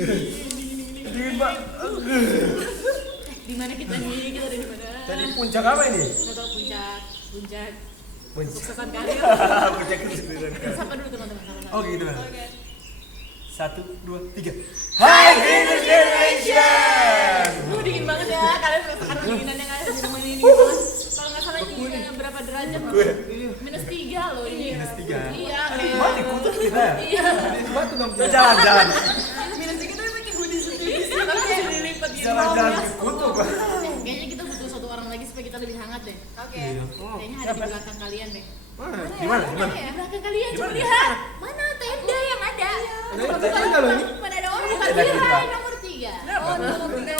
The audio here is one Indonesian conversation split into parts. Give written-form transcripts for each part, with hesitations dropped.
Dingin Pak. Di mana kita nih? Kita ada di mana? Tadi puncak apa ini? Kita tahu puncak kesuksesan Puncak. karir. Puncak kesuksesan karir. Sapa dulu teman-teman. Oh gitu kan. 1, 2, 3. Hai Greener Generation. Dingin banget ya. Kalian merasakan kedinginannya nggak di rumah ini? Kalau nggak salah ini berapa derajat? -3 loh ini. -3. Iya. Mati kutub kita. Iya. Batu dong. Jalan-jalan. -3 tapi pakai hoodie sendiri. Tapi bisa dilipat gitu. Jalan-jalan ke kutub. Kayaknya kita butuh satu orang lagi supaya kita lebih hangat deh. Oke. Kayaknya ada di belakang kalian deh. Di mana? Di belakang kalian, coba lihat. Mana tenda yang ada? Ada tenda loh ini. Mana ada orang? Bukan Tenda kita. tirai nomor 3. Oh, nomor 3.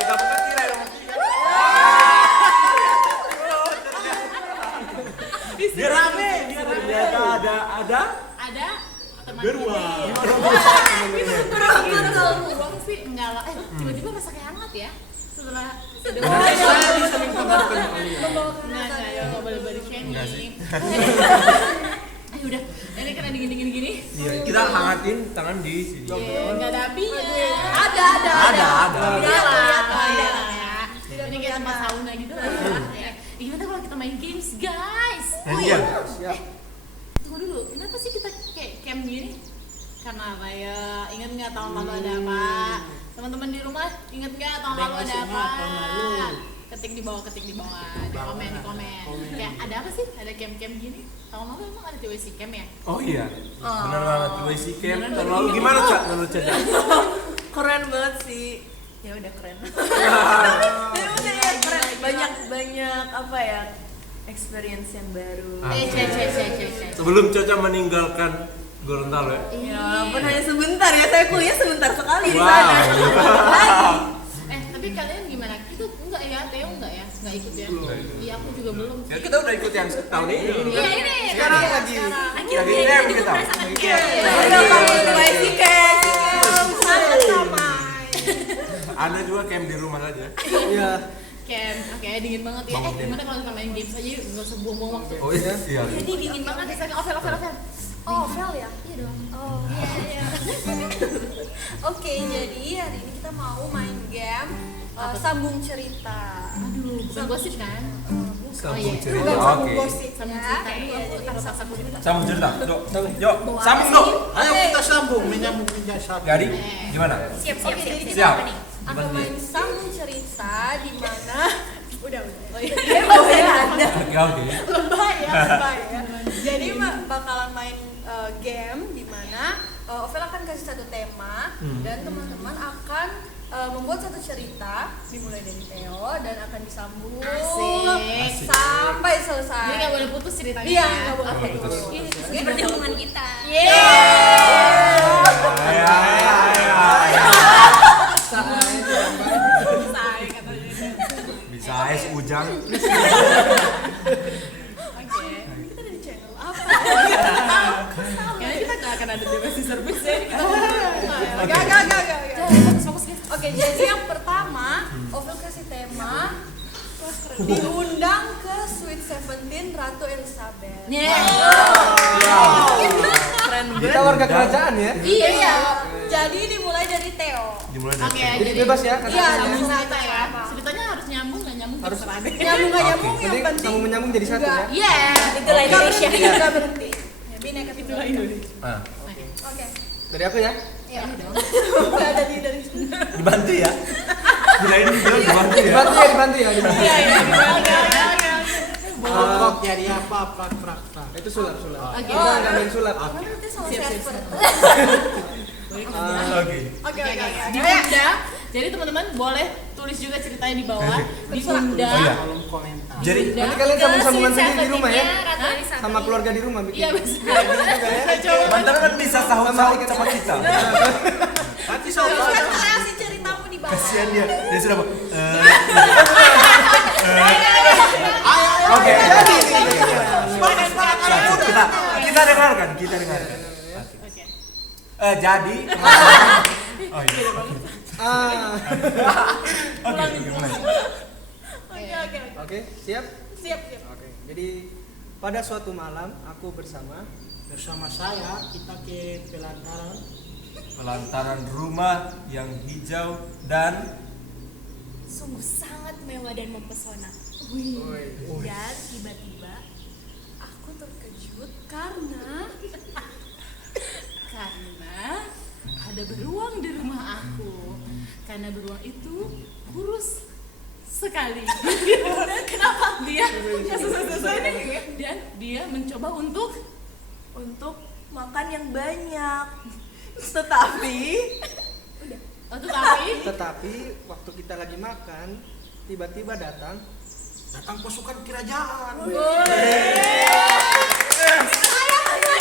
Kita buka tirai nomor 3. Biar rame. Ternyata ada Ada teman beruang. beruang sih enggak lah. Tiba-tiba rasa kayak hangat ya. Setelah Saya bisa minta maaf ke kalian. nah, saya nggak boleh body shaming. Enggak sih. Ayo udah, ini karena dingin-dingin gini. Iya, kita hangatin tangan di sini. Nggak ada apinya. Ada. Iya lah ya. Ini kayak tempat sauna gitu lah. Ya. Gimana kalau kita main games, guys? Iya. Tunggu dulu, kenapa sih kita kayak camp gini? Karena apa ya? Ingat nggak tahun lalu ada apa? Teman-teman di rumah ingat nggak tahun lalu ada apa? Ketik di bawah, di komen. Kayak ada apa sih? Ada camp-camp gini? Tahun lalu emang ada TWC camp ya? Oh iya. Benar banget TWC camp. Lalu gimana Cak? Lalu Cak? Keren banget sih. Ya udah keren. Banyak apa ya? Experience yang baru. Sebelum Caca meninggalkan Gorontalo ya. Ya ampun, hanya sebentar ya. Saya kuliah sebentar sekali di Wow. sana. Tapi kalian gimana? Itu enggak ya? Theo enggak ya? Enggak ikut ya? Iya, aku juga belum. Ya kita udah ikut yang tahun ini. Iya ini. Sekarang lagi. Akhirnya camp kita kita. merasakan Udah kamu mulai sih sangat sama. Anda juga camp di rumah saja. Iya. camp. Oke, dingin banget ya. Gimana kalau kita main games aja yuk? Enggak usah buang-buang waktu. Oh iya. Iya. Ini dingin banget ya. Ovel. Oh, Vel ya? Iya dong. Oh. Iya. Oke, jadi hari ini kita mau main game sambung cerita. Aduh, bukan gosip kan? Sambung iya. cerita. Bukan sambung Oke. gosip Sambung ya. cerita. Iya, Aku jadi taruh sasaku cerita. Sambung cerita. Yuk, sambung dong. Ayo kita sambung menyambung satu. Jadi gimana? Siap. Oke, jadi kita Siap. apa nih? Akan Gimana? main sambung cerita di mana udah. Oh iya. Ada. Oke. Lebay ya. Jadi bakalan main game di mana Ovel akan kasih satu tema dan teman-teman akan membuat satu cerita dimulai dari Theo dan akan disambung Asik. sampai selesai. Jadi nggak boleh putus ceritanya. Iya, nggak boleh Oke. putus. Ini Seperti hubungan kita. Bisa es ujang. Oke. Kita ada di channel apa? Kayaknya kita nggak akan ada DPC service ya. Gak. Fokus guys. Oke, jadi yang pertama, Ovel kasih tema diundang ke Sweet Seventeen Ratu Elizabeth. Keren Kita warga kerajaan ya. Iya. Jadi dimulai dari Theo. Dimulai Oke, dari. Jadi bebas ya. Iya, Sambung bisa cerita ya. apa. Ceritanya harus nyambung nggak nyambung Harus. terserah deh. Nyambung gak nyambung Penting yang penting. sambung menyambung jadi satu ya. Iya. Itulah Indonesia. Enggak berhenti. Ya, Bineka Itulah Tunggal Ika. Indonesia. Nah, Oke. Dari aku ya. Iya. Enggak ada di dari sini. dibantu ya. Kirain dia dibantu ya. Dibantu ya. Iya. Oke. Jadi apa prak. Itu sulap. Oke. Kita nggak main sulap. Mana nanti sama Siap. server. Oke. Oke. Diundang. Jadi teman-teman boleh tulis juga ceritanya di bawah. Diundang. Oh iya. Kolom komentar. Jadi Nanti kalian sambung-sambungan sendiri di rumah ya. Hah? Sama keluarga di rumah bikin. Iya bisa. Coba. mantap kan bisa sahut-sahut sama kita. Nanti Tuliskan kreasi ceritamu di bawah. Kasihan dia. Dia sudah mau. Oke. Jadi Kita dengarkan. Oke. Jadi. Oh iya. Oke, mulai. Oke, siap? Siap. Oke. Jadi pada suatu malam aku bersama bersama saya kita ke pelataran Pelantaran rumah yang hijau dan Sungguh sangat mewah dan mempesona. Dan tiba-tiba Aku terkejut karena ada beruang di rumah aku. Karena beruang itu kurus sekali. Kenapa dia selesai nih? Dan dia mencoba untuk makan yang banyak. Tetapi Tetapi waktu kita lagi makan, tiba-tiba datang pasukan kerajaan. saya benar-benar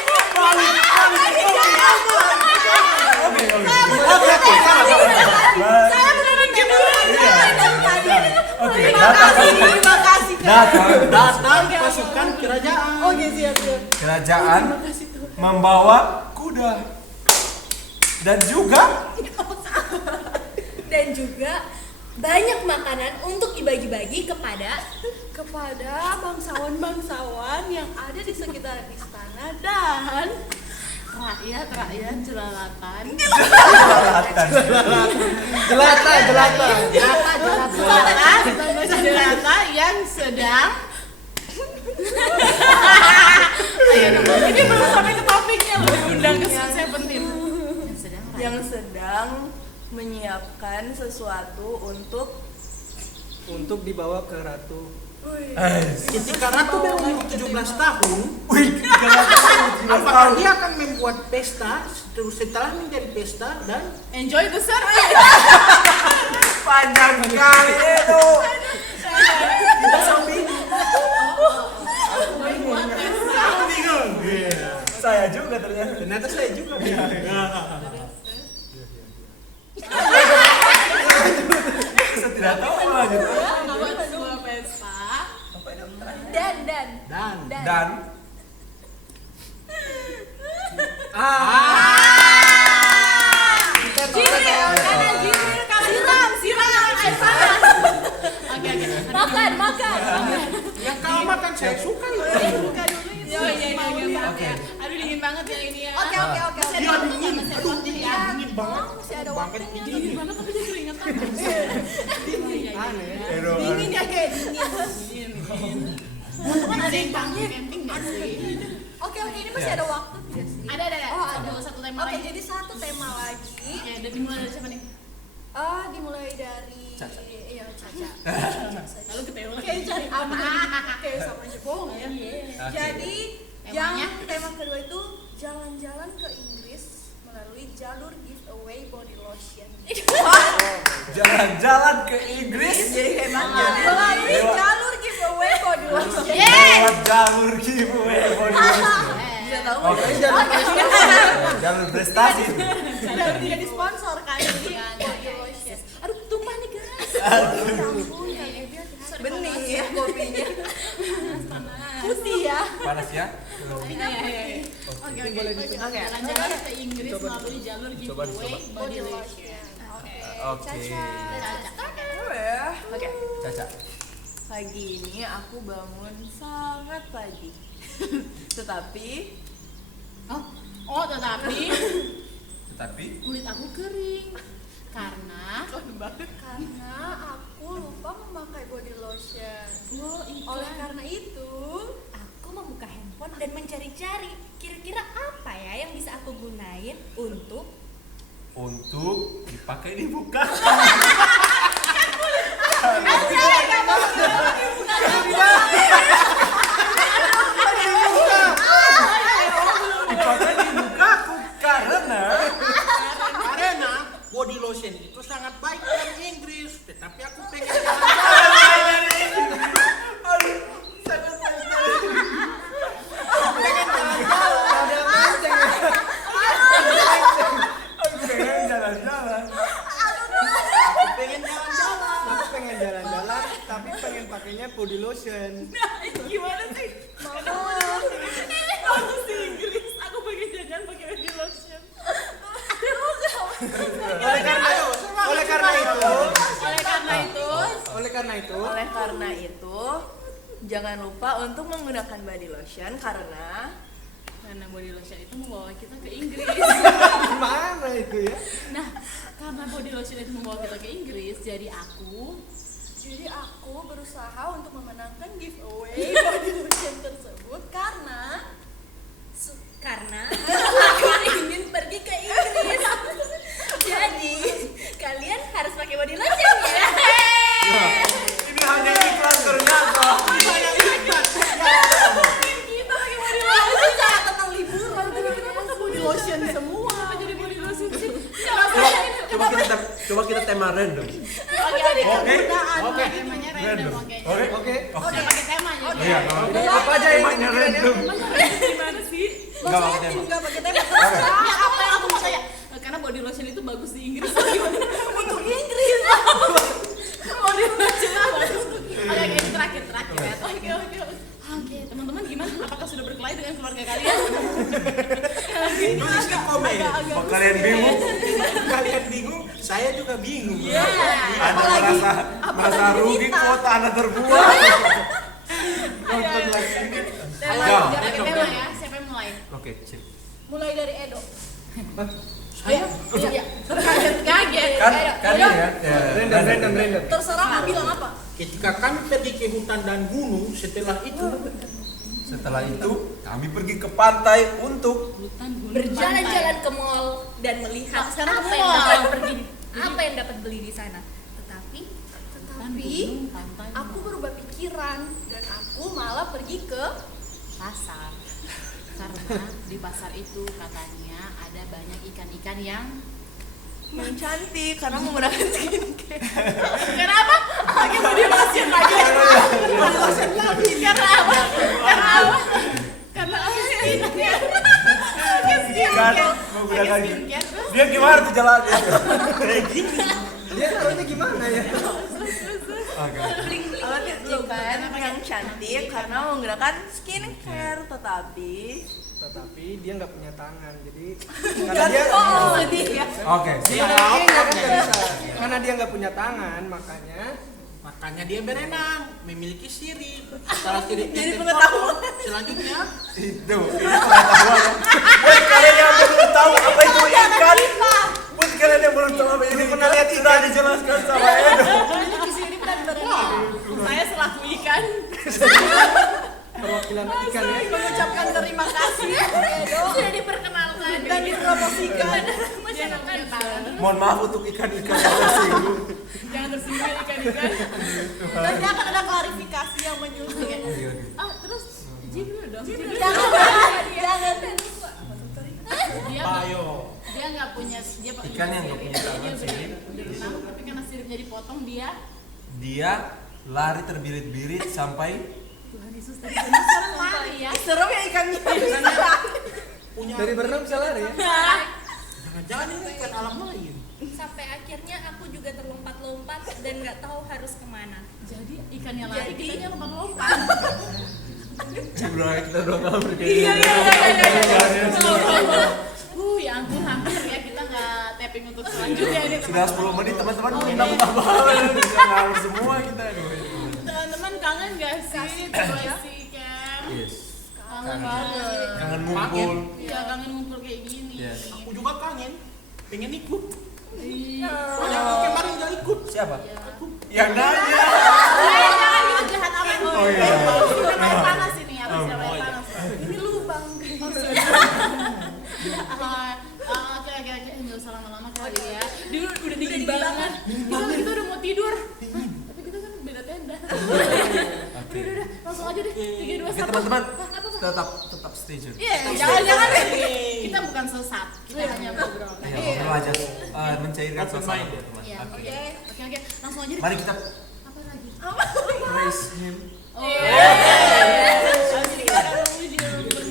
Datang pasukan kerajaan. Oke, siap. kerajaan membawa kuda dan juga banyak makanan untuk dibagi-bagi kepada bangsawan-bangsawan yang ada di sekitar istana dan rakyat jelalatan jelata yang sedang ini belum sampai ke topiknya loh, diundang ke Seventeen yang sedang menyiapkan sesuatu untuk dibawa ke ratu. Ketika ratu berumur 17 tahun, wih, apakah dia akan membuat pesta setelah menjadi pesta dan enjoy the service. panjang sekali itu. Saya juga ternyata saya juga. saya tidak tahu lagi. Membuat sebuah pesta Dan siram air panas. Oke. makan. Yang kau makan saya suka loh. Iya. Aduh dingin banget ya ini ya. Oke. Dia dingin. Aduh, dingin banget. Masih ada Banget waktunya. Dingin banget tapi jadi keringetan. Ero. Dingin ya kayak dingin. Teman-teman ada yang camping nggak sih? Oke, ini masih ada waktu tidak sih? Ada. Oh, ada. Satu tema Oke, lagi. jadi satu tema lagi. Oke, dan dimulai dari siapa nih? Dimulai dari Caca. Iya, Caca. Lalu ke Theo lagi. Kayak cari aman. Kayak sama aja bohong ya. Jadi yang Temanya? tema kedua itu jalan-jalan ke Inggris melalui jalur giveaway body lotion. Jalan-jalan ke Inggris Melalui jalur giveaway body lotion. lewat jalur giveaway body lotion. Bisa tahu Oke. Jalur prestasi. sudah tidak disponsor kan ini body lotion. Aduh, tumpah nih guys. Ya ampun, Kak Ebi hati-hati. Bening ya kopinya. Putih ya. Panas ya? Oke. Jalan-jalan ke Inggris melalui jalur giveaway body lotion. Oke. Oke. Caca. Pagi ini aku bangun sangat pagi. Tetapi Tetapi kulit aku kering karena aku lupa memakai body lotion. iklan. Oleh karena itu, Aku membuka handphone dan mencari-cari kira-kira apa ya yang bisa aku gunain untuk dipakai di muka. Dipakai di mukaku karena body lotion itu sangat baik dari Inggris, tetapi aku pengen pengen jalan-jalan. Aku pengen jalan-jalan, tapi pengen pakainya body lotion. Gimana sih? Aku di Inggris, aku pengen jajan pakai body lotion. Oleh karena itu, jangan lupa untuk menggunakan body lotion karena Karena body lotion itu membawa kita ke Inggris. Gimana itu ya? Nah, karena body lotion itu membawa kita ke Inggris, jadi aku berusaha untuk memenangkan giveaway body lotion tersebut karena aku ingin pergi ke Inggris. Jadi kalian harus pakai body lotion ya. Ini hanya iklan ternyata. kita pakai body lotion. bicara tentang liburan tapi kita pakai body lotion semua. Kenapa jadi body lotion sih? Coba kita tema random. Oke. Temanya random, oke. Oke. Oke, pakai tema aja. Iya, Jadi apa aja yang temanya pikirannya? random. Gimana sih? Enggak pakai tema. Enggak pakai tema. Ya, apa yang aku mau tanya? Karena body lotion itu bagus di Inggris. Untuk Inggris. Body lotion bagus. Oke, ini terakhir ya. Oke, teman-teman gimana? Apakah sudah berkelahi dengan keluarga kalian? Tulis di komen. Kalau kalian bingung, Kalian bingung, saya juga bingung. Anda merasa rugi kuota Anda terbuang. Nonton lagi ini. Jangan pakai tema ya. Siapa yang mulai? Oke, sip. Mulai dari Edo. Saya Iya. Kaget. Kan ini ya. Random. Terserah mau bilang apa. ketika kami pergi ke hutan dan gunung, Setelah itu kami pergi ke pantai untuk Berjalan-jalan ke mall dan melihat Sekarang apa ke yang mall. dapat pergi, apa yang dapat beli di sana. Tetapi Aku berubah pikiran dan aku malah pergi ke pasar. Karena di pasar itu katanya ada banyak ikan-ikan yang cantik karena menggunakan skincare. Kenapa? Pakai body lotion lagi. Body lotion lagi. Karena apa? Karena apa? Skincare. Kan menggunakan dia gimana tuh jalannya? Kayak gini. Dia taruhnya gimana ya? Awet itu kan yang cantik karena menggunakan skincare, Tetapi dia nggak punya tangan, jadi karena dia sedih ya. Oke. karena dia nggak punya tangan, makanya dia berenang, memiliki sirip. Setelah siripnya Jadi terpotong, pengetahuan. selanjutnya Itu pengetahuan. Buat kalian yang belum tahu apa itu ikan, buat kalian yang belum tahu apa itu ikan, sudah dijelaskan sama Edo. Di sini dan berenang. Saya selaku ikan perwakilan ikan ya. Mengucapkan terima kasih Edo sudah diperkenalkan dan dipromosikan. masyarakat. Mohon maaf untuk ikan-ikan yang tersinggung. Jangan tersinggung ya ikan-ikan. Nanti akan ada klarifikasi yang menyusul. Ah, terus Ji dulu dong. Jangan. Dia nggak punya Ikan yang nggak punya tangan, sirip. berenang, tapi karena siripnya dipotong dia Lari terbirit-birit sampai Tuhan Yesus tadi sekarang lari ya. serem ya ikannya. punya Dari berenang bisa lari ya? jangan-jangan ini ikan alam lain. sampai akhirnya aku juga terlompat-lompat dan nggak tahu harus kemana. Jadi ikannya lari, kitanya lompat-lompat. jumlah kita udah nggak Iya. Ya ampun, hampir ya kita nggak tapping untuk selanjutnya ini. sudah 10 menit teman-teman kita tambah bisa ngawur semua kita. Teman-teman kangen gak sih si Cam? Yes. Kangen banget. Kangen ngumpul. Iya, kangen ngumpul kayak gini. Yes. Aku juga kangen, pengen ikut. Iya. Soalnya aku kemarin nggak ikut. Siapa? Yang nanya. Jangan gitu jahat amat. Oh, iya. Udah main panas ini ya, udah main panas. Ini lubang. Oke, nggak usah lama-lama kali ya. Dulu udah dingin banget. Kita udah mau tidur. Tapi kita kan beda tenda. Udah, langsung aja deh. 3, 2, 1. Oke teman-teman, tetap stay tune. Iya, jangan kita bukan sesat. Kita hanya ngobrol. Ya, ngobrol aja, mencairkan suasana teman-teman. Iya, Oke. Oke. Langsung aja deh. Mari kita Apa lagi? praise him, Oh,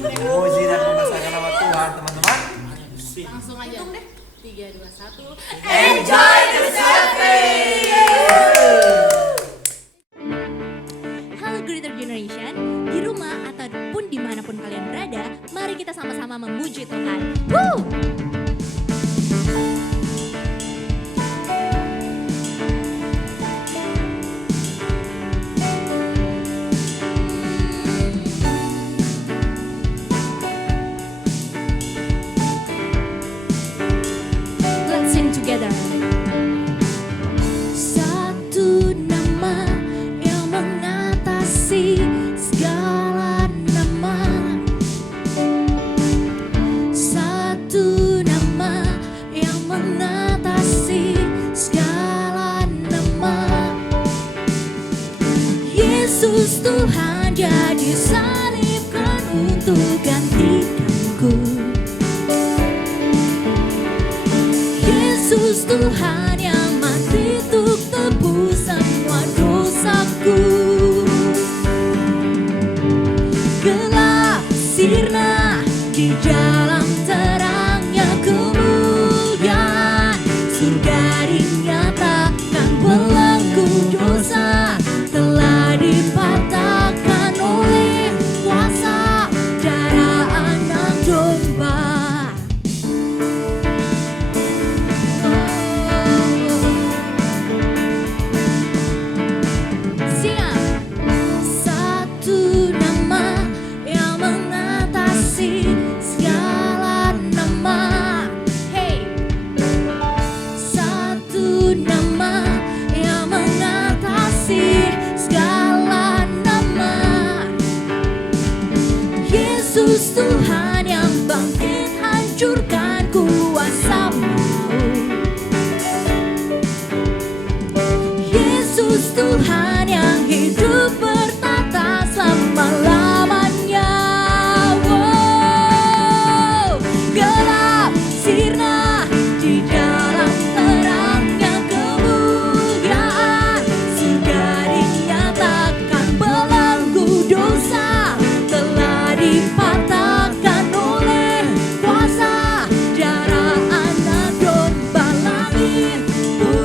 memuji dan membesarkan nama Tuhan teman-teman. langsung aja. 3, 2, 1. Enjoy the surfing. Halo Greater Generation, di rumah ataupun dimanapun kalian berada, mari kita sama-sama memuji Tuhan. Woo!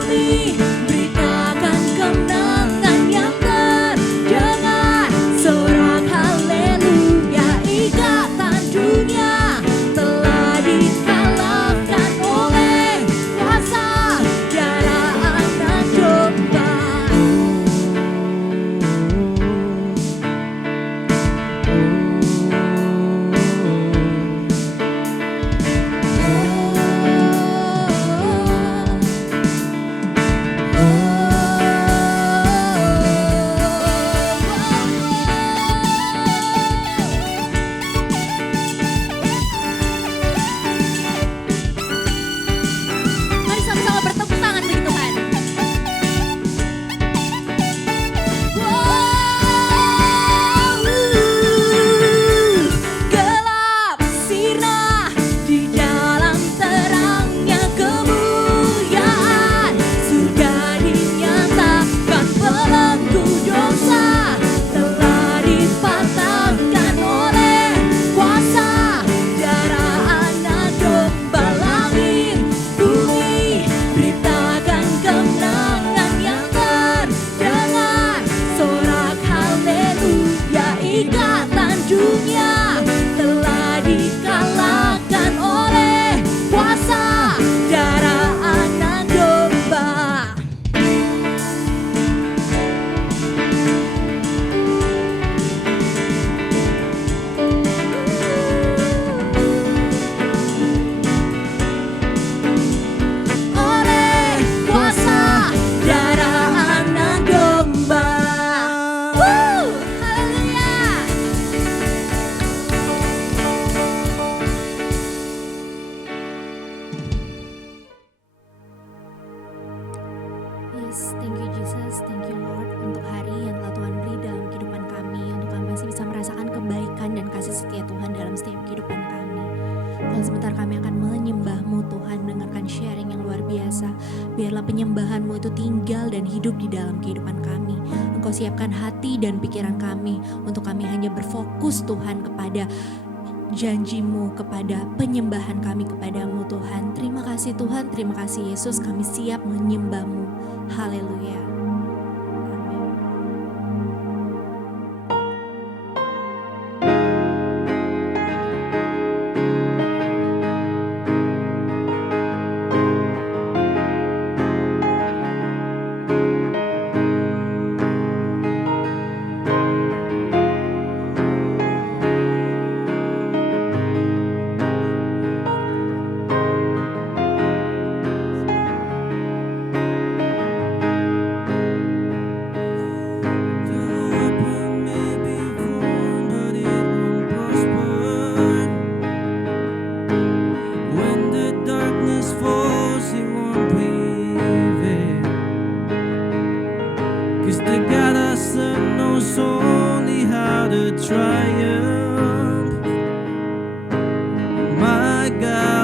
bumi beritakan kemenangan yang terdengar. Sorak haleluya, ikatan dunia telah dikalahkan oleh kuasa darah anak domba. Mari sama-sama bertepuk tangan bagi Tuhan. Gelap sirna di dalam terangnya kemuliaan. Surga dinyatakan, belenggu dosa telah dipatahkan oleh kuasa darah anak domba. Langit bumi beritakan kemenangan yang terdengar. Sorak haleluya, ikatan dunia telah dikalahkan oleh kuasa darah anak domba. Oleh kuasa darah anak domba. Haleluya. Yes, thank you Jesus, thank you Lord untuk hari yang telah Tuhan beri dalam kehidupan kami, untuk kami masih bisa merasakan kebaikan dan kasih setia Tuhan dalam setiap kehidupan kami. Dan sebentar kami akan menyembah-Mu Tuhan, mendengarkan sharing yang luar biasa. Biarlah penyembahan-Mu itu tinggal dan hidup di dalam kehidupan kami. Engkau siapkan hati dan pikiran kami untuk kami hanya berfokus Tuhan kepada janji-Mu, kepada penyembahan kami kepadamu Tuhan. Terima kasih Tuhan, terima kasih Yesus, kami siap menyembah-Mu. Haleluya.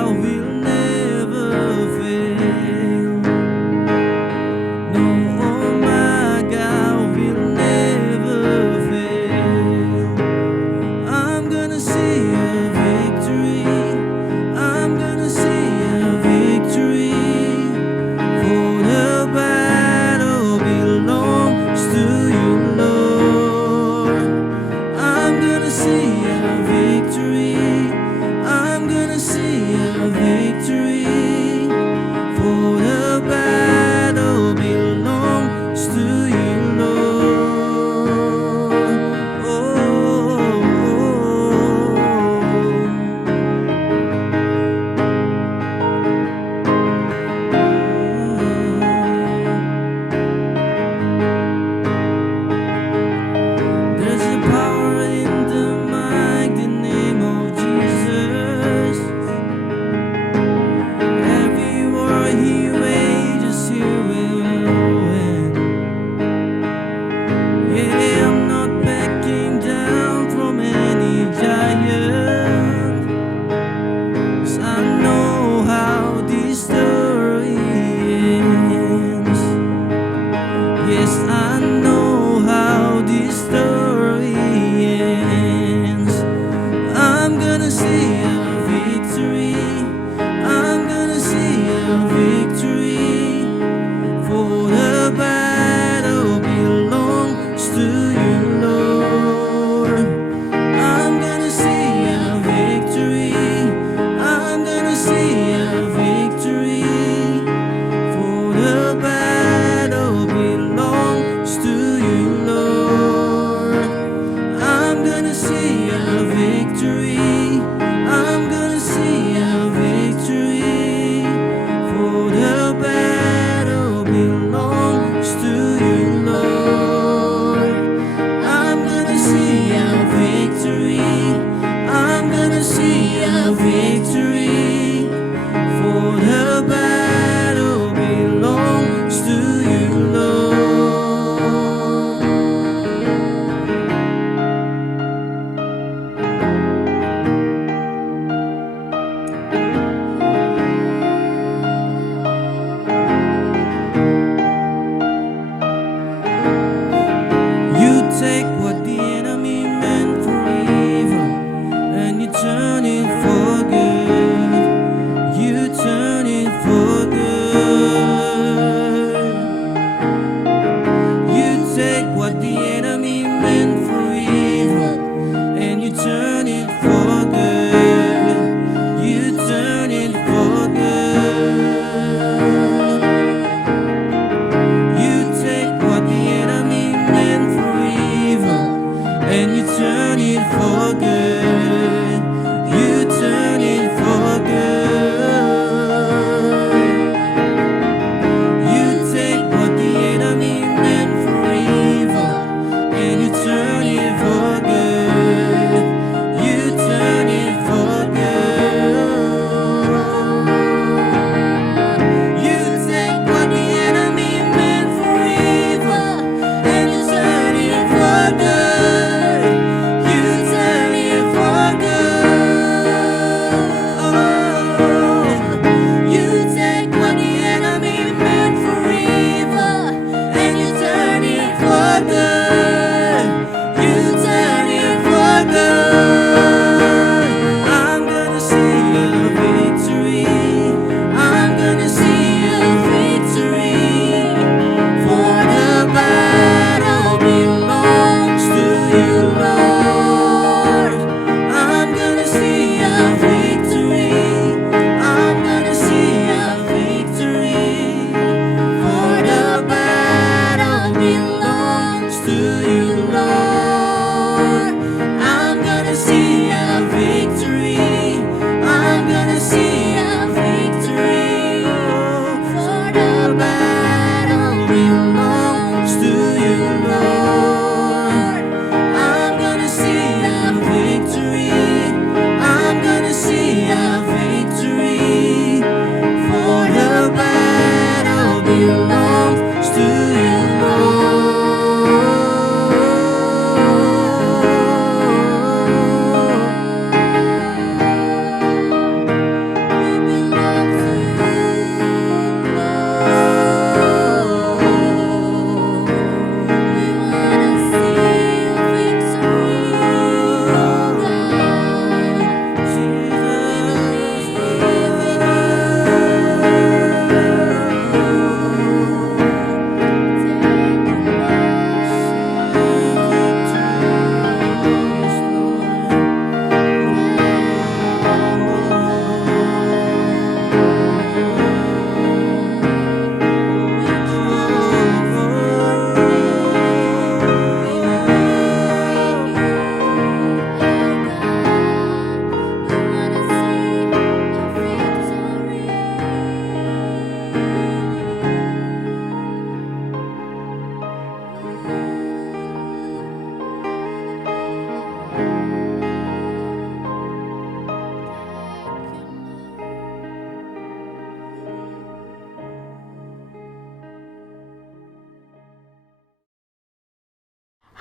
Amin.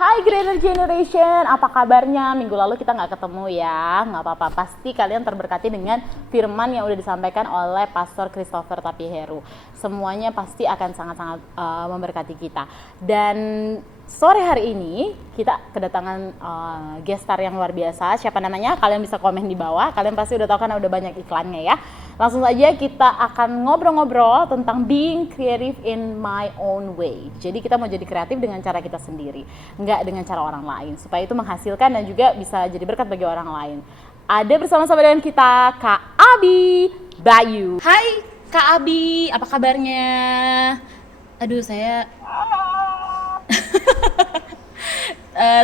Hai Greater Generation, apa kabarnya? Minggu lalu kita nggak ketemu ya, nggak apa-apa. Pasti kalian terberkati dengan firman yang udah disampaikan oleh Pastor Christopher Tapiheru. Semuanya pasti akan sangat-sangat memberkati kita. Dan sore hari ini kita kedatangan guest star yang luar biasa. Siapa namanya? Kalian bisa komen di bawah. Kalian pasti udah tahu karena udah banyak iklannya ya. Langsung saja kita akan ngobrol-ngobrol tentang being creative in my own way. Jadi kita mau jadi kreatif dengan cara kita sendiri, nggak dengan cara orang lain. Supaya itu menghasilkan dan juga bisa jadi berkat bagi orang lain. Ada bersama-sama dengan kita Kak Abi Bayu. Hai Kak Abi, apa kabarnya? Aduh saya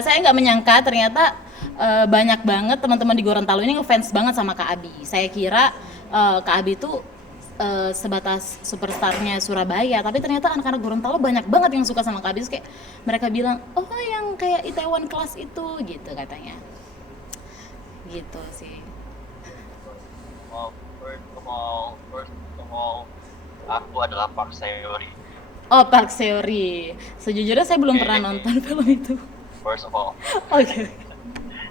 saya nggak menyangka ternyata banyak banget teman-teman di Gorontalo ini ngefans banget sama Kak Abi. Saya kira Kak Abi itu sebatas superstarnya Surabaya, tapi ternyata anak-anak Gorontalo banyak banget yang suka sama Kak Abi. Terus kayak mereka bilang, oh yang kayak Itaewon Class itu, gitu katanya. Gitu sih. First of all, aku adalah Park Seori. Oh, Park Seori. Sejujurnya saya belum pernah nonton film itu. First of all, Oke.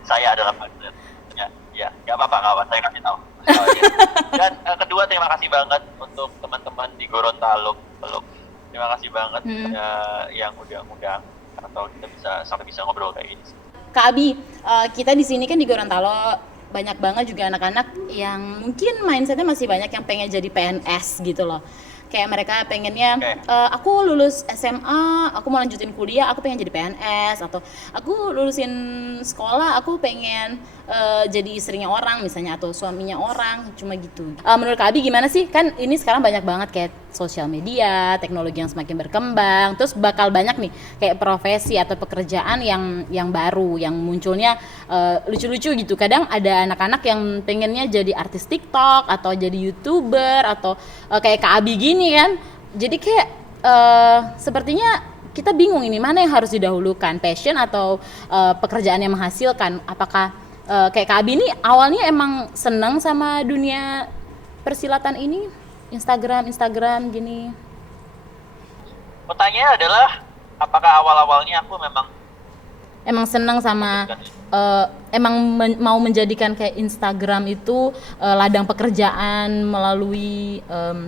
saya adalah Park Seori. Ya, nggak apa-apa, saya kasih tahu. Dan kedua, terima kasih banget untuk teman-teman di Gorontalo. Terima kasih banget yang udah ngundang atau kita bisa ngobrol kayak ini. Kak Abi, kita di sini kan di Gorontalo banyak banget juga anak-anak yang mungkin mindsetnya masih banyak yang pengen jadi PNS gitu loh. Kayak mereka pengennya, aku lulus SMA, aku mau lanjutin kuliah, aku pengen jadi PNS, atau aku lulusin sekolah, aku pengen jadi istrinya orang misalnya, atau suaminya orang, cuma gitu. Menurut Kak Abi gimana sih? Kan ini sekarang banyak banget kayak sosial media, teknologi yang semakin berkembang, terus bakal banyak nih kayak profesi atau pekerjaan yang baru, yang munculnya lucu-lucu gitu. Kadang ada anak-anak yang pengennya jadi artis TikTok, atau jadi YouTuber, atau kayak Kak Abi gini kan. Jadi kayak sepertinya kita bingung ini mana yang harus didahulukan, passion atau pekerjaan yang menghasilkan. Apakah kayak Kak Abi ini awalnya emang seneng sama dunia persilatan ini, Instagram gini? Pertanyaannya adalah, apakah awal-awalnya aku memang seneng sama mau menjadikan kayak Instagram itu ladang pekerjaan melalui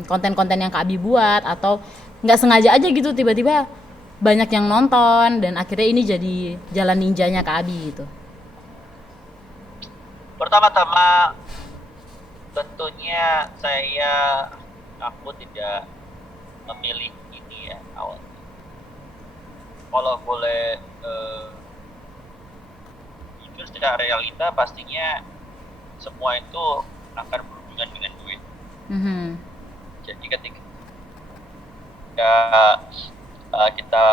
konten-konten yang Kak Abi buat, atau nggak sengaja aja gitu tiba-tiba banyak yang nonton dan akhirnya ini jadi jalan ninjanya Kak Abi gitu? Pertama-tama tentunya aku tidak memilih ini ya awalnya. Kalau boleh jujur secara realita, pastinya semua itu akan berhubungan dengan duit. Jadi ketika kita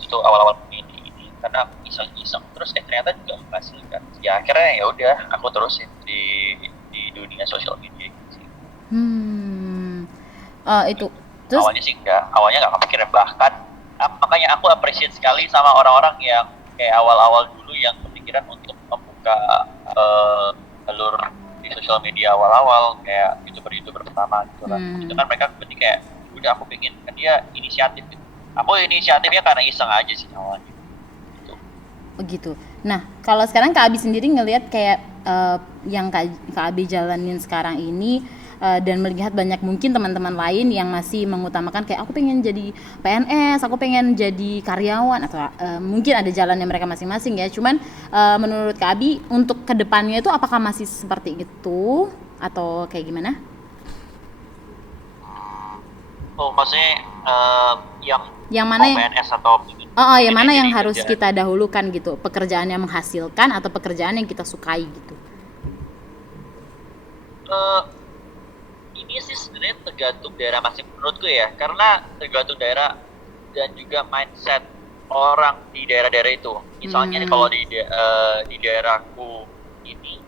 itu awal-awal memilih ini karena iseng-iseng, terus ternyata juga menghasilkan. Ya akhirnya ya udah aku terusin di dunia sosial media gitu sih. Itu terus awalnya nggak kepikiran, bahkan makanya aku appreciate sekali sama orang-orang yang kayak awal-awal dulu yang kepikiran untuk membuka jalur di sosial media awal-awal kayak youtuber pertama gitu kan. Itu kan mereka berarti kayak udah aku pengen, kan dia inisiatif gitu. Aku inisiatifnya karena iseng aja sih awalnya. Begitu. Nah, kalau sekarang Kak Abi sendiri ngelihat kayak yang Kak Abi jalanin sekarang ini dan melihat banyak mungkin teman-teman lain yang masih mengutamakan kayak aku pengen jadi PNS, aku pengen jadi karyawan, atau mungkin ada jalannya mereka masing-masing ya. Cuman menurut Kak Abi untuk kedepannya itu apakah masih seperti itu atau kayak gimana? Oh, maksudnya yang mana yang PNS atau yang mana yang harus kita dahulukan gitu, pekerjaan yang menghasilkan atau pekerjaan yang kita sukai gitu? Ini sih sebenarnya tergantung daerah masing menurutku ya, karena tergantung daerah dan juga mindset orang di daerah-daerah itu. Misalnya kalau di daerahku ini,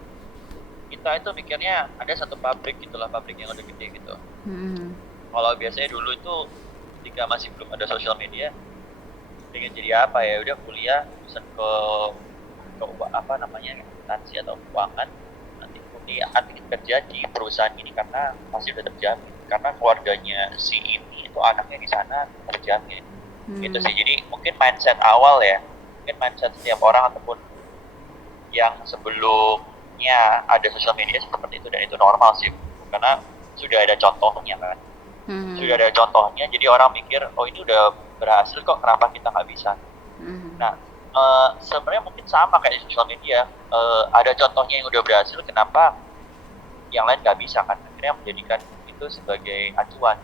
kita itu mikirnya ada satu pabrik gitulah, pabrik yang udah gede gitu. Kalau biasanya dulu itu ketika masih belum ada sosial media, pengen jadi apa ya, udah kuliah pesan ke apa namanya, akuntansi atau keuangan, nanti kemudian kerja di perusahaan ini karena pasti udah terjamin, karena keluarganya si ini itu anaknya di sana terjamin. Gitu sih. Jadi mungkin mindset awal ya mungkin mindset setiap orang ataupun yang sebelumnya ada sosial media seperti itu, dan itu normal sih karena sudah ada contohnya kan. Sudah ada contohnya, jadi orang mikir oh ini udah berhasil kok, kenapa kita nggak bisa. Nah sebenarnya mungkin sama kayak di sosial media, ada contohnya yang udah berhasil, kenapa yang lain nggak bisa kan, akhirnya menjadikan itu sebagai acuan.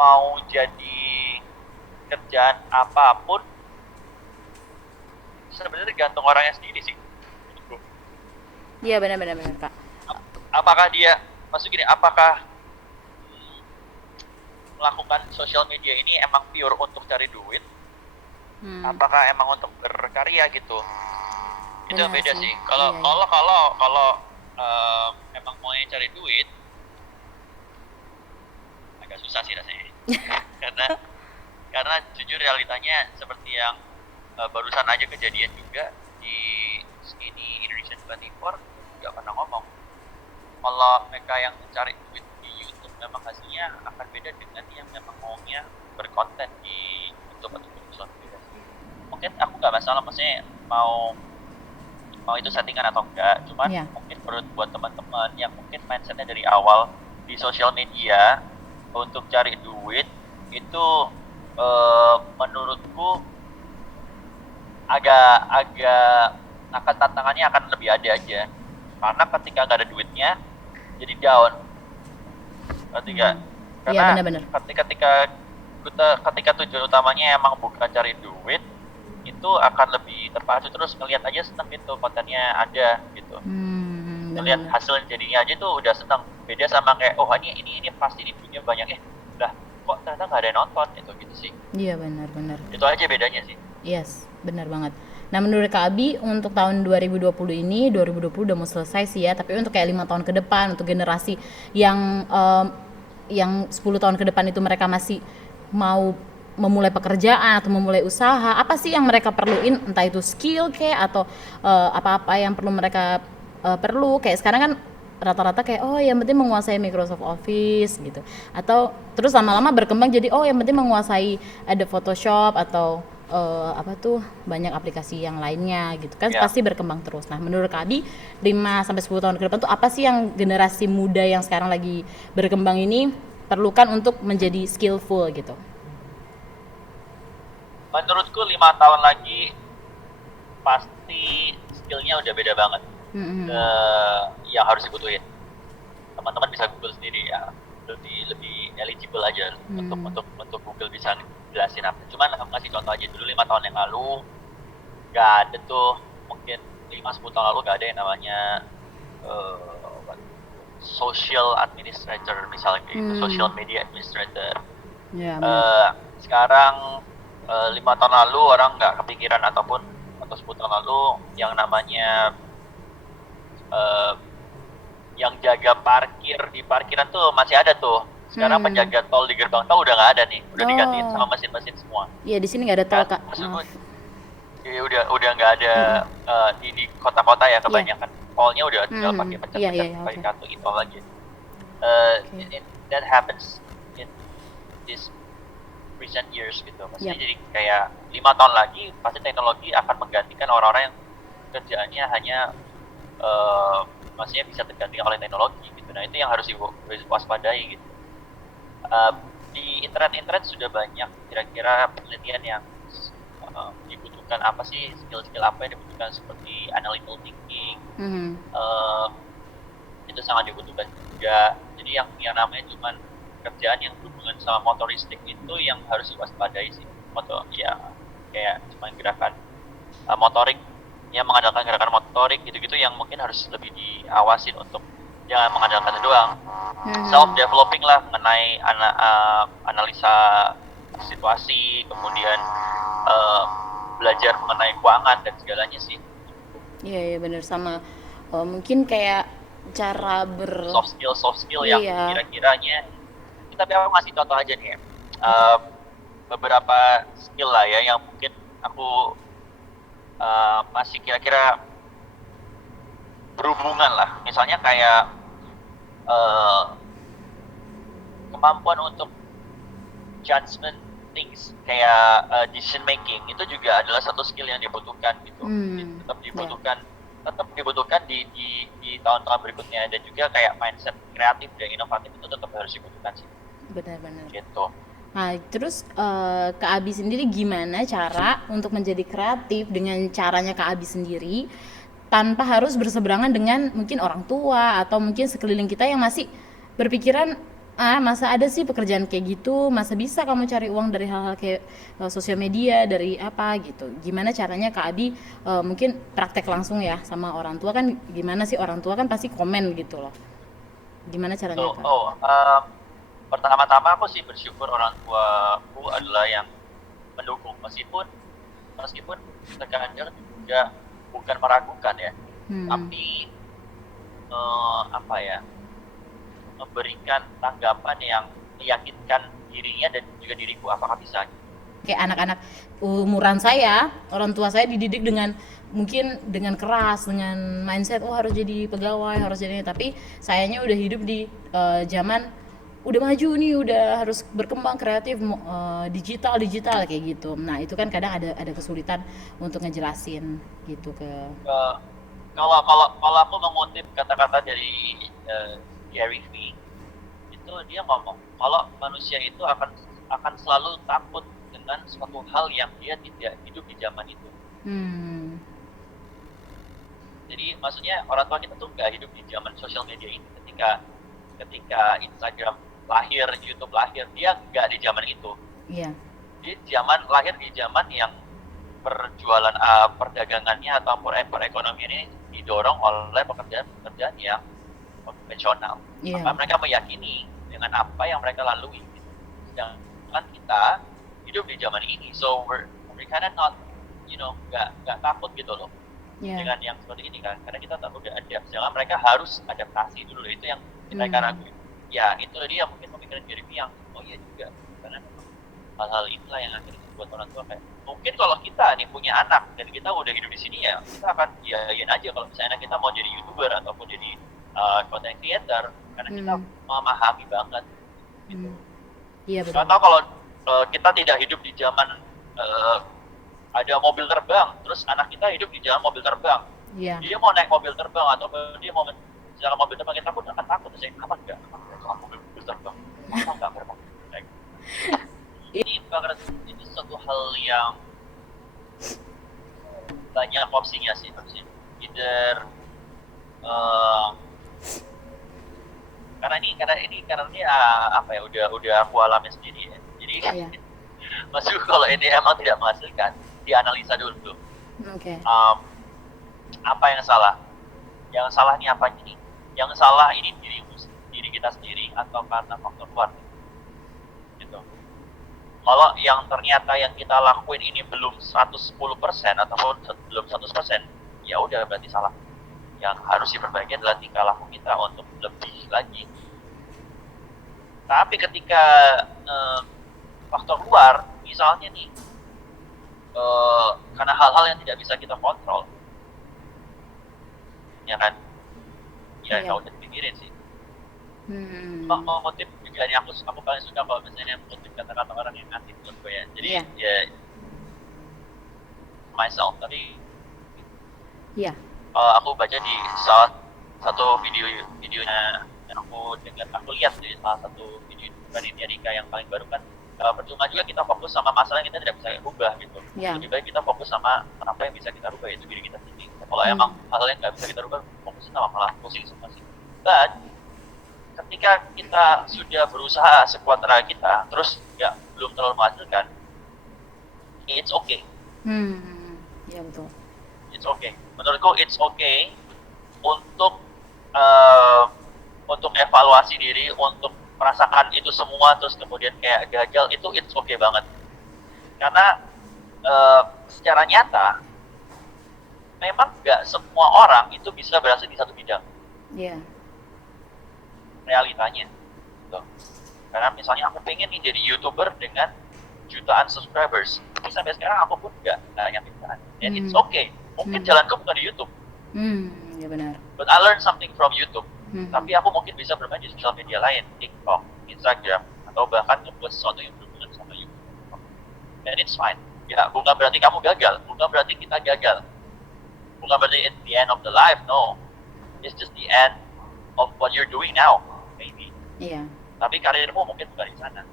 Mau jadi kerjaan apapun sebenarnya tergantung orangnya sendiri sih. Iya benar Kak. Apakah dia, maksud gini, apakah melakukan sosial media ini emang pure untuk cari duit? Apakah emang untuk berkarya gitu? Itu yang beda sih. Kalau emang maunya cari duit, agak susah sih rasanya. karena jujur realitanya seperti yang barusan aja kejadian juga di Skinny Indonesia 24 nggak pernah ngomong kalau mereka yang mencari duit di YouTube memang hasilnya akan beda dengan yang memang maunya berkonten di YouTube atau di sosial media. Mungkin aku nggak masalah, maksudnya mau itu settingan atau enggak, cuman mungkin buat teman-teman yang mungkin mindsetnya dari awal di sosial media untuk cari duit itu menurutku agak akan tantangannya akan lebih ada aja, karena ketika nggak ada duitnya jadi down. Berarti nggak? Karena benar. ketika tujuan utamanya emang bukan cari duit, itu akan lebih terpacu terus ngelihat aja seneng gitu, kontennya ada gitu. Ngelihat hasil jadinya aja tuh udah seneng. Beda sama kayak oh ini pasti ini punya banyak lah kok ternyata nggak ada yang nonton gitu sih. Iya benar. Itu aja bedanya sih. Yes, benar banget. Nah menurut Kak Abi untuk tahun 2020 ini, 2020 udah mau selesai sih ya, tapi untuk kayak 5 tahun ke depan, untuk generasi yang 10 tahun ke depan itu mereka masih mau memulai pekerjaan atau memulai usaha, apa sih yang mereka perluin, entah itu skill kayak atau apa-apa yang perlu mereka perlu. Kayak sekarang kan rata-rata kayak yang penting menguasai Microsoft Office gitu, atau terus lama-lama berkembang jadi yang penting menguasai ada Photoshop atau banyak aplikasi yang lainnya gitu kan. Pasti berkembang terus. Nah menurut Kak Abi 5-10 tahun ke depan tuh apa sih yang generasi muda yang sekarang lagi berkembang ini perlukan untuk menjadi skillful gitu? Menurutku 5 tahun lagi pasti skillnya udah beda banget. Yang harus dibutuhin. Teman-teman bisa Google sendiri ya, lebih eligible aja untuk Google bisa jelasin apa. Cuman aku ngasih contoh aja dulu, 5 tahun yang lalu nggak ada tuh, mungkin 5-10 tahun lalu nggak ada yang namanya social administrator misalnya gitu, social media administrator. Sekarang 5 tahun lalu orang nggak kepikiran atau 10 tahun lalu yang namanya yang jaga parkir di parkiran tuh masih ada tuh. Sekarang penjaga tol di gerbang tol udah nggak ada nih, udah digantiin sama mesin-mesin semua. Iya di sini nggak ada tol Kak. Maksudku, udah nggak ada di kota-kota ya kebanyakan. Tolnya udah tinggal pakai pakai kartu e-tol aja. That happens in this recent years gitu. Maksudnya jadi kayak 5 tahun lagi pasti teknologi akan menggantikan orang-orang yang kerjaannya hanya maksudnya bisa tergantikan oleh teknologi gitu. Nah itu yang harus diwaspadai gitu. Di internet sudah banyak kira-kira penelitian yang dibutuhkan apa sih, skill-skill apa yang dibutuhkan seperti analytical thinking. Itu sangat dibutuhkan juga. Jadi yang namanya cuman kerjaan yang berhubungan sama motoristik itu yang harus diwaspadai sih. Kayak cuma gerakan motorik yang mengandalkan gerakan motorik gitu-gitu yang mungkin harus lebih diawasin untuk jangan mengandalkan itu doang. Self-developing lah mengenai analisa situasi, kemudian belajar mengenai keuangan dan segalanya sih. Iya benar, sama mungkin kayak cara soft skill yang kira-kiranya. Tapi aku ngasih contoh aja nih ya. Beberapa skill lah ya yang mungkin aku masih kira-kira berhubungan lah, misalnya kayak kemampuan untuk judgment things kayak decision making itu juga adalah satu skill yang dibutuhkan gitu. Tetap dibutuhkan di tahun-tahun berikutnya, dan juga kayak mindset kreatif dan inovatif itu tetap harus dibutuhkan sih. Benar-benar. Gitu. Nah, terus Kak Abi sendiri gimana cara untuk menjadi kreatif dengan caranya Kak Abi sendiri tanpa harus berseberangan dengan mungkin orang tua atau mungkin sekeliling kita yang masih berpikiran masa ada sih pekerjaan kayak gitu, masa bisa kamu cari uang dari hal-hal kayak sosial media, dari apa gitu. Gimana caranya Kak Abi mungkin praktek langsung ya sama orang tua, kan gimana sih orang tua kan pasti komen gitu loh. Gimana caranya Kak? Pertama-tama aku sih bersyukur orang tuaku adalah yang mendukung, meskipun terkadang juga bukan meragukan ya, tapi memberikan tanggapan yang meyakinkan dirinya dan juga diriku apakah bisa. Kayak anak-anak umuran saya, orang tua saya dididik dengan mungkin dengan keras, dengan mindset harus jadi pegawai, harus jadi, tapi sayanya udah hidup di zaman udah maju nih, udah harus berkembang kreatif, digital kayak gitu. Nah itu kan kadang ada kesulitan untuk ngejelasin gitu ke. Kalau aku mengutip kata-kata dari Gary V, itu dia ngomong kalau manusia itu akan selalu takut dengan suatu hal yang dia tidak hidup di zaman itu. Jadi maksudnya orang tua kita tuh nggak hidup di zaman sosial media ini. Ketika Instagram lahir, YouTube lahir, dia nggak di zaman itu. Iya. Dia lahir di zaman yang perjualan perdagangannya atau perekonomian ini didorong oleh pekerjaan yang konvensional. Maka mereka meyakini dengan apa yang mereka lalui. Sedangkan kita hidup di zaman ini, so we kind of not, nggak takut gitu loh dengan yang seperti ini kan, karena kita tak udah ada. Sedangkan mereka harus adaptasi dulu, itu yang mereka ragu. Ya itu dia mungkin pemikiran diri yang iya juga, karena hal-hal itulah yang akhirnya membuat orang tua kayak, mungkin kalau kita nih punya anak dan kita udah hidup di sini ya kita akan iyain aja kalau misalnya kita mau jadi YouTuber ataupun jadi content creator, karena kita memahami banget gitu. Iya betul. Atau kalau kita tidak hidup di zaman ada mobil terbang, terus anak kita hidup di zaman mobil terbang, dia mau naik mobil terbang atau dia mau jalan mobil terbang, kita pun akan takut. Saya apa enggak mobil terbang, apa enggak berbang. Ini itu satu hal yang banyak opsinya sih, either karena ini udah aku alami sendiri ya. Jadi maksud kalau ini emang tidak menghasilkan, dianalisa dulu. Apa yang salah? Yang salah ini apa ini? Yang salah ini diri kita sendiri atau karena faktor luar? Gitu. Kalau yang ternyata yang kita lakuin ini belum 110% ataupun belum 100%, ya udah berarti salah. Yang harus diperbaiki adalah tingkah laku kita untuk lebih lagi. Tapi ketika faktor luar, misalnya nih, karena hal-hal yang tidak bisa kita kontrol, ya kan? Ya nggak usah dipikirin sih. Motif juga yang aku paling suka kalau misalnya motif kata-kata orang yang ngasih menurut gue ya. Jadi ya myself tadi. Aku baca di salah satu videonya yang aku lihat di salah satu video dari Rika yang paling baru kan, percuma juga kita fokus sama masalah yang kita tidak bisa rubah gitu. Lebih baik kita fokus sama apa yang bisa kita rubah, yaitu diri kita sendiri. Kalau emang hal yang nggak bisa kita rubah, fokusin sama malah pusing semua sih. But ketika kita sudah berusaha sekuat tenaga kita, terus belum terlalu menghasilkan, it's okay. Ya betul. It's okay. Menurutku it's okay untuk evaluasi diri, untuk merasakan itu semua, terus kemudian kayak gagal, itu it's okay banget. Karena secara nyata memang nggak semua orang itu bisa berhasil di satu bidang. Realitanya. Tuh. Karena misalnya aku pengen nih jadi YouTuber dengan jutaan subscribers, tapi sampai sekarang aku pun nggak nyampe sana. And it's okay. Mungkin jalanku bukan di YouTube. Ya benar. But I learn something from YouTube. Tapi aku mungkin bisa bermain di sosial media lain, TikTok, Instagram, atau bahkan ngebuat sesuatu yang berhubungan sama YouTube. then it's fine. Ya, bukan berarti kamu gagal, bukan berarti kita gagal, bukan berarti it's the end of the life, no. It's just the end of what you're doing now, maybe. Iya. Tapi karirmu mungkin bukan di sana.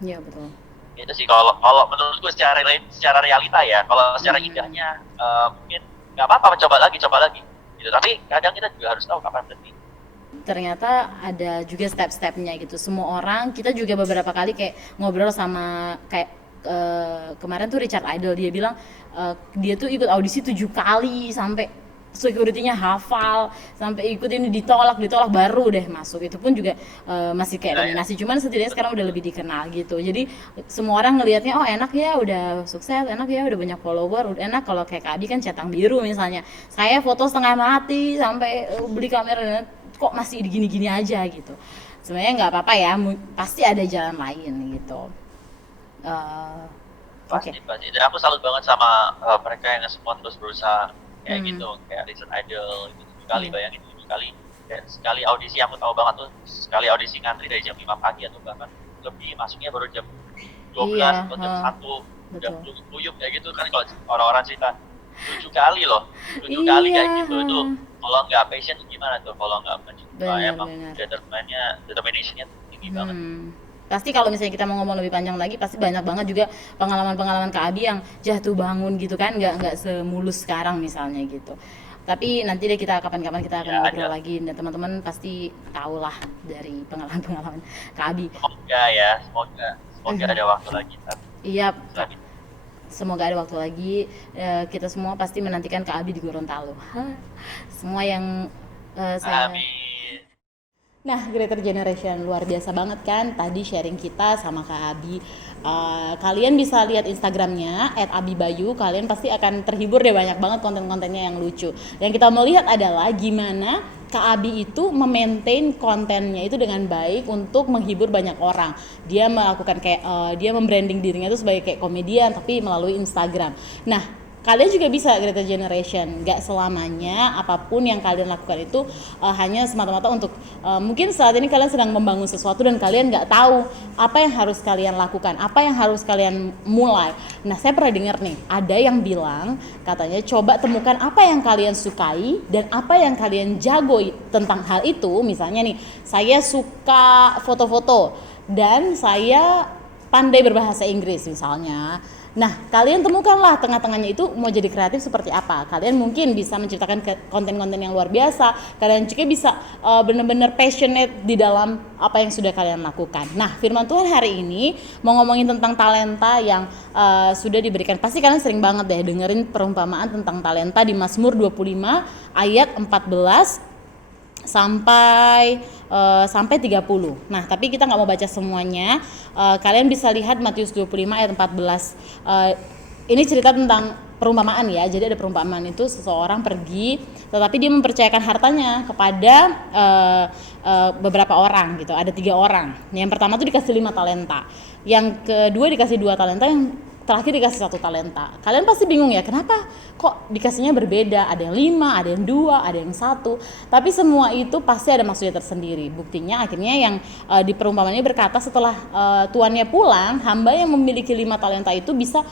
Iya, betul. Itu sih kalau menurutku secara realita ya. Kalau secara indahnya mungkin nggak apa-apa, coba lagi gitu. Tapi kadang kita juga harus tahu kapan berhenti. Ternyata ada juga step-stepnya gitu. Semua orang, kita juga beberapa kali kayak ngobrol sama kayak kemarin tuh Richard Idol, dia bilang dia tuh ikut audisi 7 kali sampai security-nya hafal, sampai ikut ini ditolak baru deh masuk. Itu pun juga masih kayak nominasi, cuman setidaknya sekarang udah lebih dikenal gitu. Jadi semua orang ngelihatnya oh enak ya udah sukses, enak ya udah banyak follower, udah enak. Kalau kayak Kak Abi kan Centang Biru misalnya, saya foto setengah mati sampai beli kamera kok masih gini-gini aja gitu. Sebenarnya nggak apa-apa ya, pasti ada jalan lain gitu. Pasti. Dan aku salut banget sama mereka yang semua terus berusaha kayak gitu, kayak Richard Idol itu 7 kali, bayangin 7 kali. Dan sekali audisi aku tahu banget tuh, sekali audisi ngantri dari jam 5 pagi atau bahkan lebih, masuknya baru jam 12 atau jam 1 udah kuyup kayak gitu kan. Kalau orang-orang cerita 7 kali loh, 7 kali kayak gitu. Itu kalau nggak passion gimana tuh, kalau nggak mencoba emang determinationnya tinggi banget. Pasti kalau misalnya kita mau ngomong lebih panjang lagi, pasti banyak banget juga pengalaman-pengalaman Kak Abi yang jatuh bangun gitu kan, nggak semulus sekarang misalnya gitu. Tapi nanti deh kita kapan-kapan kita akan ngobrol lagi, dan teman-teman pasti tahu lah dari pengalaman-pengalaman Kak Abi. Semoga ada waktu lagi. Iya, semoga ada waktu lagi. Kita semua pasti menantikan Kak Abi di Gorontalo. Semua yang saya... Nah, Greater Generation luar biasa banget kan tadi sharing kita sama Kak Abi. Kalian bisa lihat Instagramnya @abibayu, kalian pasti akan terhibur deh, banyak banget konten-kontennya yang lucu. Yang kita mau lihat adalah gimana Kak Abi itu memaintain kontennya itu dengan baik untuk menghibur banyak orang. Dia melakukan kayak dia membranding dirinya itu sebagai kayak komedian tapi melalui Instagram. Nah, kalian juga bisa Greater Generation, gak selamanya apapun yang kalian lakukan itu hanya semata-mata untuk mungkin saat ini kalian sedang membangun sesuatu dan kalian gak tahu apa yang harus kalian lakukan, apa yang harus kalian mulai. Nah, saya pernah dengar nih, ada yang bilang katanya coba temukan apa yang kalian sukai dan apa yang kalian jago tentang hal itu. Misalnya nih, saya suka foto-foto dan saya pandai berbahasa Inggris misalnya. Nah, kalian temukanlah tengah-tengahnya itu mau jadi kreatif seperti apa. Kalian mungkin bisa menciptakan konten-konten yang luar biasa. Kalian juga bisa benar-benar passionate di dalam apa yang sudah kalian lakukan. Nah, firman Tuhan hari ini mau ngomongin tentang talenta yang sudah diberikan. Pasti kalian sering banget deh dengerin perumpamaan tentang talenta di Mazmur 25 ayat 14 sampai 30. Nah, tapi kita nggak mau baca semuanya. Kalian bisa lihat Matius 25 ayat 14. Ini cerita tentang perumpamaan ya. Jadi ada perumpamaan itu, seseorang pergi tetapi dia mempercayakan hartanya kepada beberapa orang gitu. Ada 3 orang. Yang pertama tuh dikasih 5 talenta. Yang kedua dikasih 2 talenta, yang terakhir dikasih 1 talenta. Kalian pasti bingung ya, kenapa kok dikasihnya berbeda? Ada yang 5, ada yang 2, ada yang 1. Tapi semua itu pasti ada maksudnya tersendiri. Buktinya akhirnya yang di perumpamaan ini berkata setelah tuannya pulang, hamba yang memiliki 5 talenta itu bisa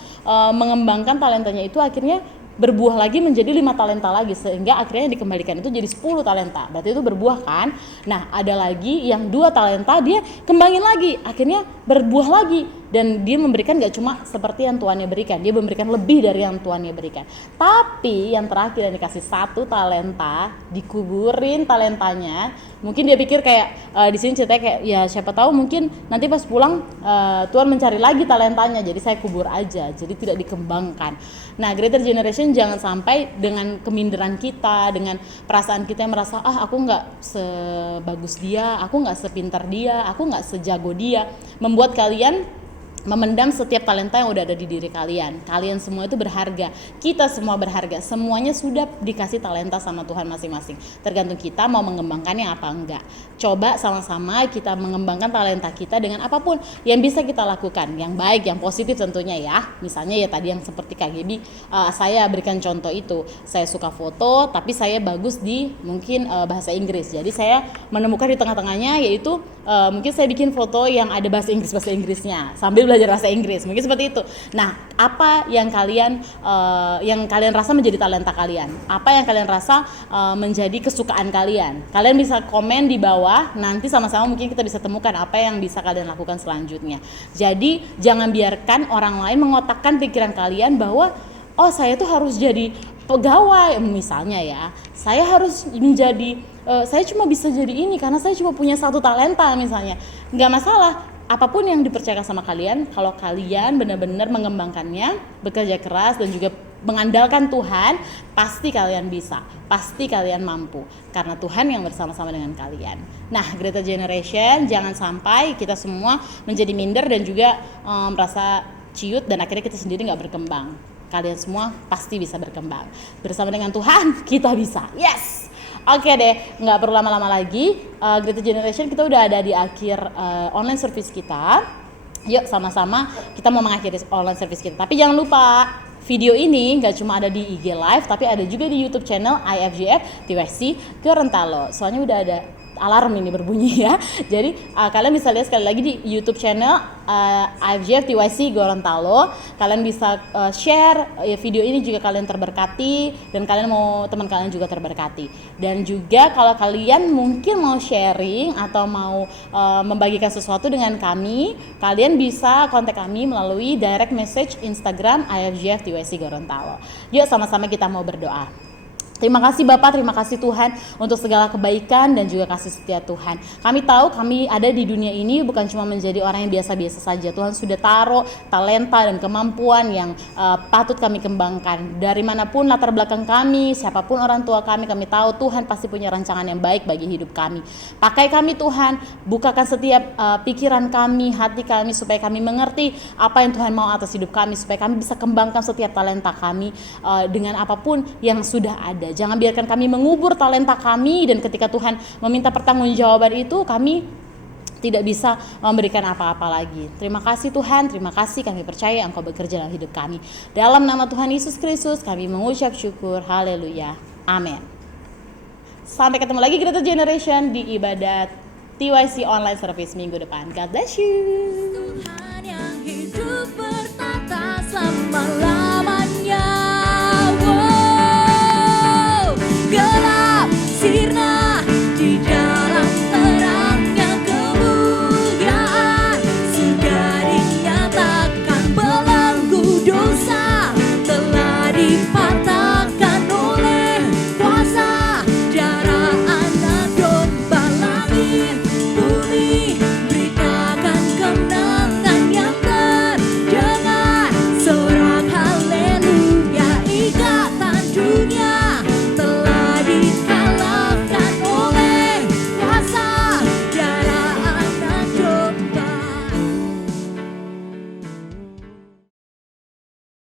mengembangkan talentanya itu akhirnya berbuah lagi menjadi 5 talenta lagi, sehingga akhirnya dikembalikan itu jadi 10 talenta. Berarti itu berbuah kan? Nah, ada lagi yang 2 talenta, dia kembangin lagi, akhirnya berbuah lagi, dan dia memberikan gak cuma seperti yang tuannya berikan, dia memberikan lebih dari yang tuannya berikan. Tapi yang terakhir yang dikasih 1 talenta, dikuburin talentanya. Mungkin dia pikir kayak di sini ceritanya kayak ya siapa tahu mungkin nanti pas pulang Tuhan mencari lagi talentanya, jadi saya kubur aja, jadi tidak dikembangkan. Nah, Greater Generation jangan sampai dengan keminderan kita, dengan perasaan kita yang merasa aku nggak sebagus dia, aku nggak sepintar dia, aku nggak sejago dia, membuat kalian memendam setiap talenta yang udah ada di diri kalian. Kalian semua itu berharga, kita semua berharga, semuanya sudah dikasih talenta sama Tuhan masing-masing. Tergantung kita mau mengembangkannya apa enggak. Coba sama-sama kita mengembangkan talenta kita dengan apapun yang bisa kita lakukan, yang baik, yang positif tentunya ya. Misalnya ya tadi yang seperti Kak Gaby, saya berikan contoh itu, saya suka foto tapi saya bagus di mungkin bahasa Inggris. Jadi saya menemukan di tengah-tengahnya yaitu mungkin saya bikin foto yang ada bahasa Inggrisnya sambil belajar bahasa Inggris, mungkin seperti itu. Nah, apa yang kalian rasa menjadi talenta kalian? Apa yang kalian rasa menjadi kesukaan kalian? Kalian bisa komen di bawah, nanti sama-sama mungkin kita bisa temukan apa yang bisa kalian lakukan selanjutnya. Jadi jangan biarkan orang lain mengotakkan pikiran kalian bahwa oh saya tuh harus jadi pegawai misalnya ya, saya harus menjadi saya cuma bisa jadi ini karena saya cuma punya satu talenta misalnya. Nggak masalah, apapun yang dipercayakan sama kalian, kalau kalian benar-benar mengembangkannya, bekerja keras dan juga mengandalkan Tuhan, pasti kalian bisa, pasti kalian mampu karena Tuhan yang bersama-sama dengan kalian. Nah, Greater Generation, jangan sampai kita semua menjadi minder dan juga merasa ciut dan akhirnya kita sendiri nggak berkembang. Kalian semua pasti bisa berkembang. Bersama dengan Tuhan, kita bisa. Yes! Oke deh, nggak perlu lama-lama lagi. Greater Generation kita udah ada di akhir online service kita. Yuk sama-sama kita mau mengakhiri online service kita. Tapi jangan lupa, video ini nggak cuma ada di IG Live, tapi ada juga di YouTube channel IFJF TYC Gorontalo. Soalnya udah ada alarm ini berbunyi ya. Jadi kalian bisa lihat sekali lagi di YouTube channel IFJF TYC Gorontalo. Kalian bisa share video ini juga kalian terberkati dan kalian mau teman kalian juga terberkati. Dan juga kalau kalian mungkin mau sharing atau mau membagikan sesuatu dengan kami, kalian bisa kontak kami melalui direct message Instagram IFJF TYC Gorontalo. Yuk sama-sama kita mau berdoa. Terima kasih Bapak, terima kasih Tuhan untuk segala kebaikan dan juga kasih setia Tuhan. Kami tahu kami ada di dunia ini bukan cuma menjadi orang yang biasa-biasa saja. Tuhan sudah taruh talenta dan kemampuan yang patut kami kembangkan. Dari manapun latar belakang kami, siapapun orang tua kami tahu Tuhan pasti punya rancangan yang baik bagi hidup kami. Pakai kami Tuhan, bukakan setiap pikiran kami, hati kami supaya kami mengerti apa yang Tuhan mau atas hidup kami, supaya kami bisa kembangkan setiap talenta kami dengan apapun yang sudah ada. Jangan biarkan kami mengubur talenta kami dan ketika Tuhan meminta pertanggungjawaban itu kami tidak bisa memberikan apa-apa lagi. Terima kasih Tuhan, terima kasih kami percaya Engkau bekerja dalam hidup kami. Dalam nama Tuhan Yesus Kristus kami mengucap syukur. Haleluya. Amin. Sampai ketemu lagi Greater Generation di ibadat TYC Online Service minggu depan. God bless you.